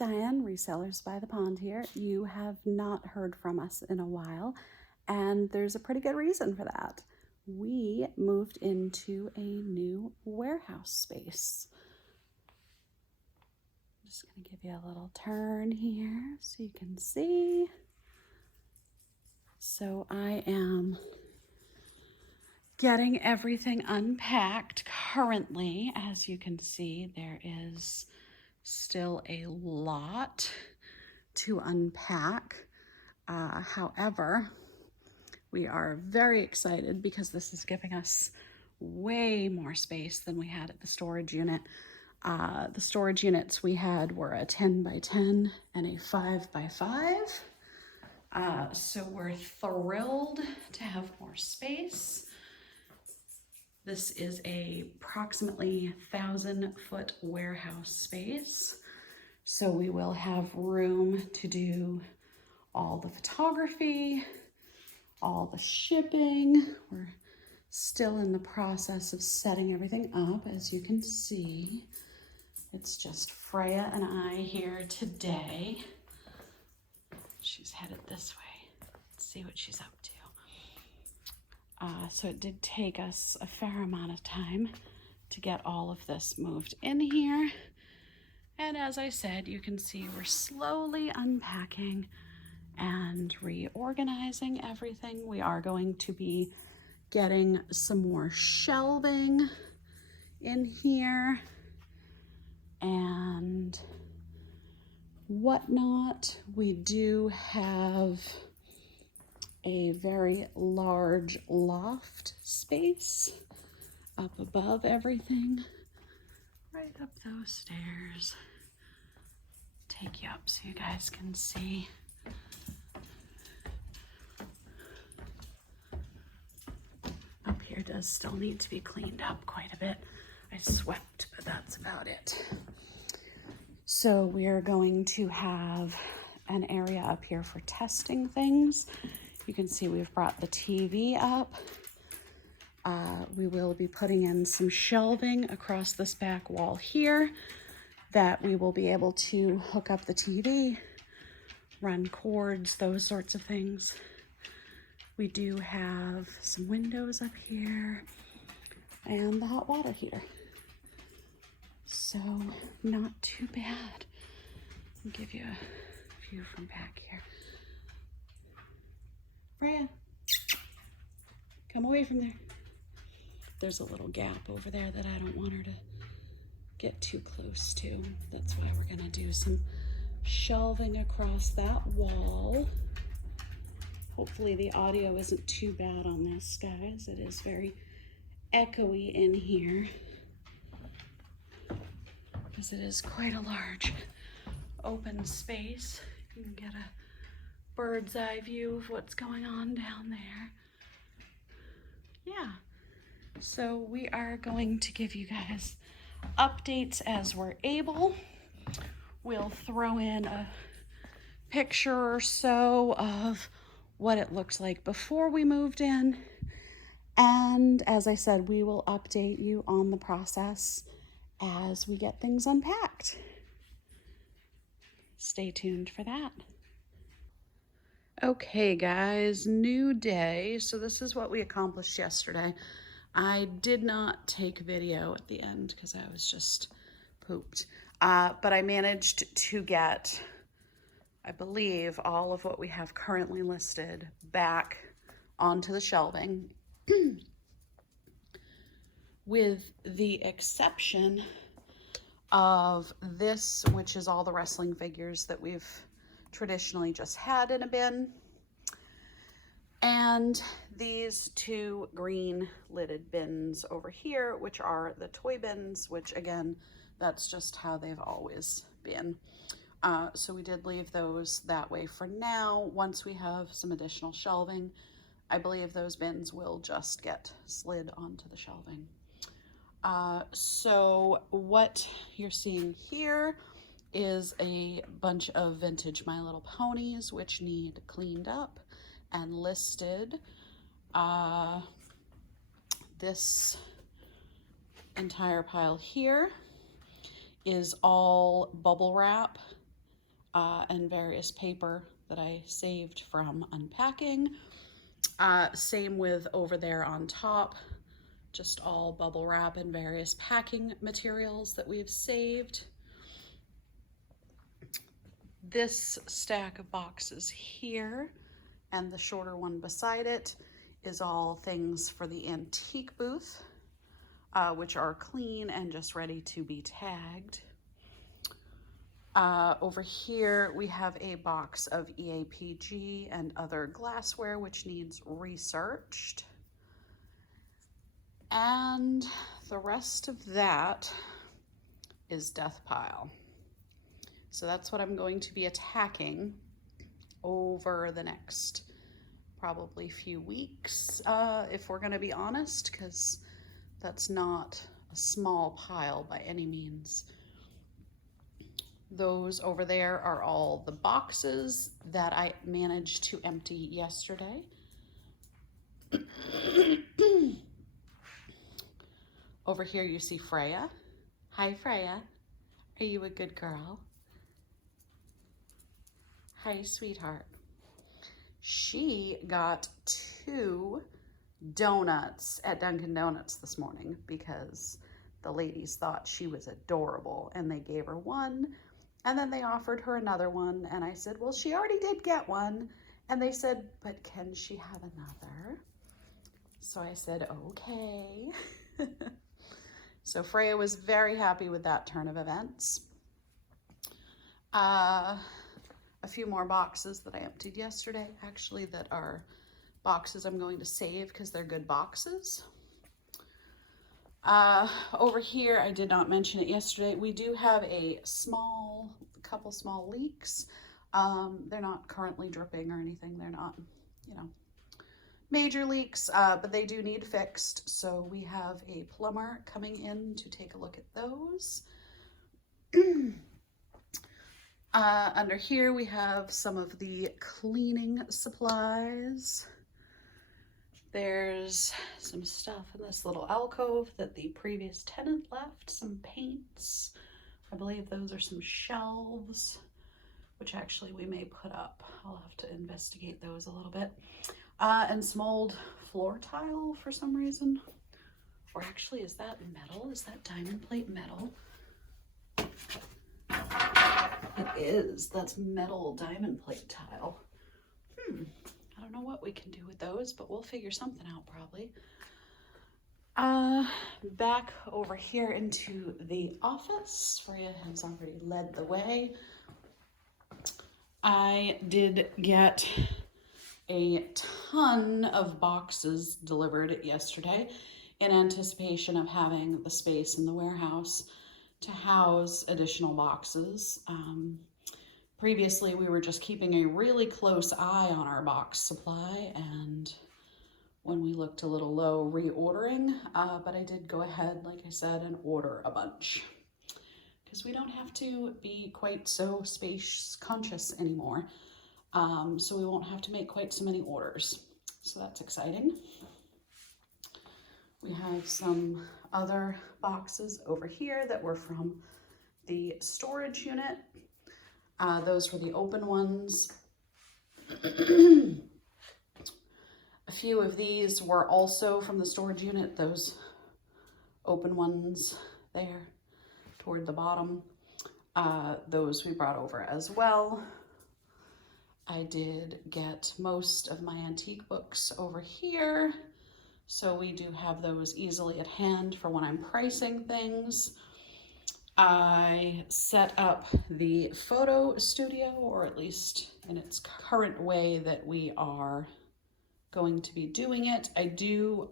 Diane, Resellers by the Pond here. You have not heard from us in a while, and there's a pretty good reason for that. We moved into a new warehouse space. I'm just going to give you a little turn here so you can see. So I am getting everything unpacked currently. As you can see, there is still a lot to unpack. However, we are very excited because this is giving us way more space than we had at the storage unit. The storage units we had were a 10 by 10 and a 5 by 5. So we're thrilled to have more space. This is a approximately 1,000-foot warehouse space. So we will have room to do all the photography, all the shipping. We're still in the process of setting everything up, as you can see. It's just Freya and I here today. She's headed this way. Let's see what she's up to. So it did take us a fair amount of time to get all of this moved in here. And as I said, you can see we're slowly unpacking and reorganizing everything. We are going to be getting some more shelving in here and whatnot. We do have a very large loft space up above everything, right up those stairs. Take you up so you guys can see. Up here does still need to be cleaned up quite a bit. I swept, but that's about it. So we are going to have an area up here for testing things. You can see we've brought the TV up. We will be putting in some shelving across this back wall here that we will be able to hook up the TV, run cords, those sorts of things. We do have some windows up here and the hot water heater. So not too bad. I'll give you a view from back here. Freya, come away from there. There's a little gap over there that I don't want her to get too close to. That's why we're gonna do some shelving across that wall. Hopefully the audio isn't too bad on this, guys. It is very echoey in here because it is quite a large open space. You can get a bird's eye view of what's going on down there. Yeah, so we are going to give you guys updates as we're able. We'll throw in a picture or so of what it looked like before we moved in. And as I said, we will update you on the process as we get things unpacked. Stay tuned for that. Okay guys, new day. So this is what we accomplished yesterday. I did not take video at the end because I was just pooped. But I managed to get, I believe, all of what we have currently listed back onto the shelving. With the exception of this, which is all the wrestling figures that we've traditionally just had in a bin, and these two green lidded bins over here, which are the toy bins, which again, that's just how they've always been. So we did leave those that way for now. Once we have some additional shelving, I believe those bins will just get slid onto the shelving. So what you're seeing here is a bunch of vintage My Little Ponies, which need cleaned up and listed. This entire pile here is all bubble wrap and various paper that I saved from unpacking. Same with over there on top, just all bubble wrap and various packing materials that we've saved. This stack of boxes here and the shorter one beside it is all things for the antique booth, which are clean and just ready to be tagged. Over here we have a box of EAPG and other glassware which needs researched. And the rest of that is death pile. So that's what I'm going to be attacking over the next probably few weeks, if we're going to be honest, because that's not a small pile by any means. Those over there are all the boxes that I managed to empty yesterday. Over here you see Freya. Hi Freya, are you a good girl? Hi sweetheart. She got 2 donuts at Dunkin' Donuts this morning because the ladies thought she was adorable and they gave her one and then they offered her another one and I said, well, she already did get one. And they said, but can she have another? So I said, okay. So Freya was very happy with that turn of events. A few more boxes that I emptied yesterday, actually, that are boxes I'm going to save because they're good boxes. Over here, I did not mention it yesterday, we do have a couple small leaks. They're not currently dripping or anything. They're not, major leaks, but they do need fixed. So we have a plumber coming in to take a look at those. Under here we have some of the cleaning supplies. There's some stuff in this little alcove that the previous tenant left, some paints. I believe those are some shelves, which actually we may put up. I'll have to investigate those a little bit. And some old floor tile for some reason. Or actually, is that metal? Is that diamond plate metal? It is. That's metal diamond plate tile. I don't know what we can do with those, but we'll figure something out probably. Back over here into the office. Freya has already led the way. I did get a ton of boxes delivered yesterday in anticipation of having the space in the warehouse to house additional boxes. Previously, we were just keeping a really close eye on our box supply, and when we looked a little low, reordering, but I did go ahead, like I said, and order a bunch because we don't have to be quite so space conscious anymore. So we won't have to make quite so many orders. So that's exciting. We have some other boxes over here that were from the storage unit. Those were the open ones. A few of these were also from the storage unit, those open ones there toward the bottom. Those we brought over as well. I did get most of my antique books over here, so we do have those easily at hand for when I'm pricing things. I set up the photo studio, or at least in its current way that we are going to be doing it. I do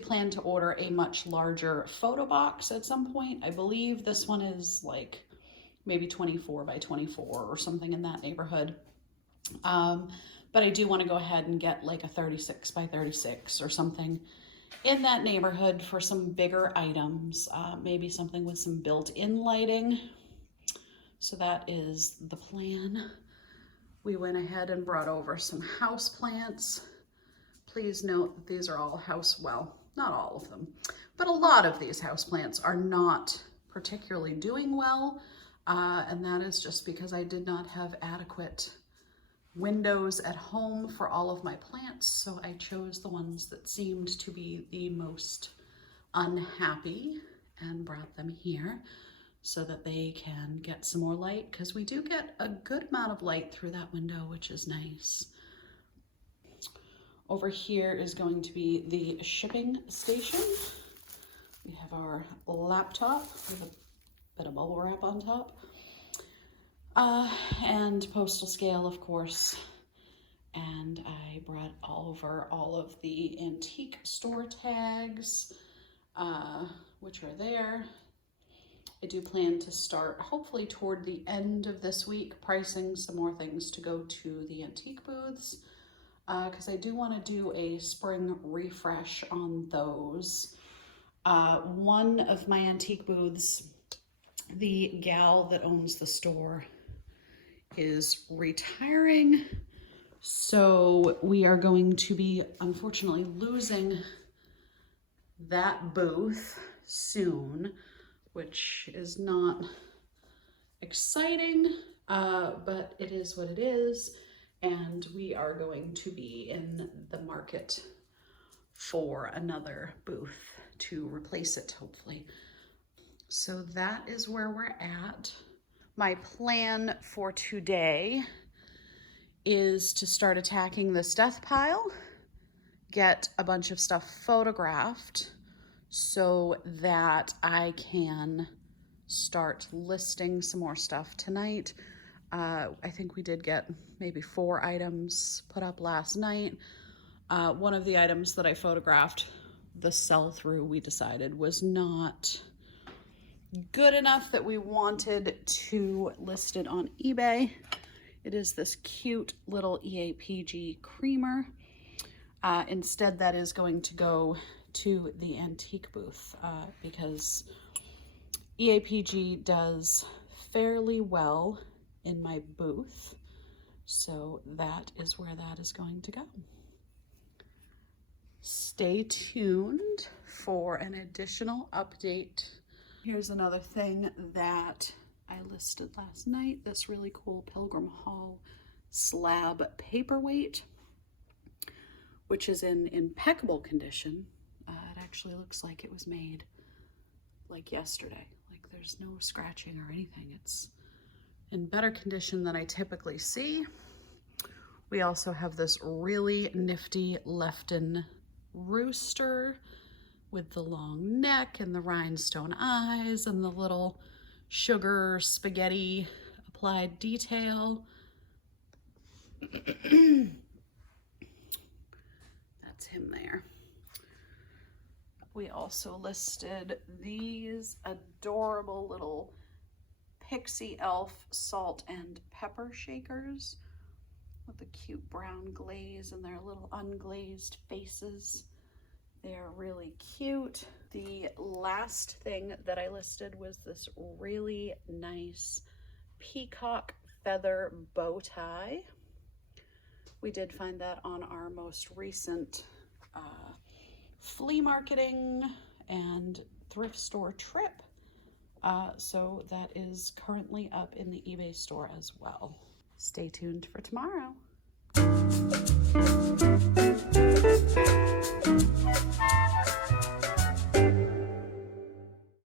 plan to order a much larger photo box at some point. I believe this one is like maybe 24 by 24 or something in that neighborhood. But I do want to go ahead and get like a 36 by 36 or something in that neighborhood for some bigger items, maybe something with some built-in lighting. So that is the plan. We went ahead and brought over some house plants. Please note that these are all well, not all of them, but a lot of these house plants are not particularly doing well. And that is just because I did not have adequate windows at home for all of my plants, so I chose the ones that seemed to be the most unhappy and brought them here so that they can get some more light, because we do get a good amount of light through that window, which is nice. Over here is going to be the shipping station. We have our laptop with a bit of bubble wrap on top. And postal scale, of course. And I brought over all of the antique store tags, which are there. I do plan to start, hopefully toward the end of this week, pricing some more things to go to the antique booths, because I do want to do a spring refresh on those. One of my antique booths, the gal that owns the store is retiring, so we are going to be unfortunately losing that booth soon, which is not exciting, but it is what it is, and we are going to be in the market for another booth to replace it, hopefully. So that is where we're at. My plan for today is to start attacking this death pile, get a bunch of stuff photographed so that I can start listing some more stuff tonight. I think we did get maybe 4 items put up last night. One of the items that I photographed, the sell-through, we decided was not good enough that we wanted to list it on eBay. It is this cute little EAPG creamer. Instead, that is going to go to the antique booth because EAPG does fairly well in my booth. So that is where that is going to go. Stay tuned for an additional update. Here's another thing that I listed last night, this really cool Pilgrim Hall slab paperweight, which is in impeccable condition. It actually looks like it was made like yesterday. Like there's no scratching or anything. It's in better condition than I typically see. We also have this really nifty Lefton rooster with the long neck and the rhinestone eyes and the little sugar spaghetti applied detail. That's him there. We also listed these adorable little Pixie Elf salt and pepper shakers with the cute brown glaze and their little unglazed faces. They're really cute. The last thing that I listed was this really nice peacock feather bow tie. We did find that on our most recent flea marketing and thrift store trip. So that is currently up in the eBay store as well. Stay tuned for tomorrow.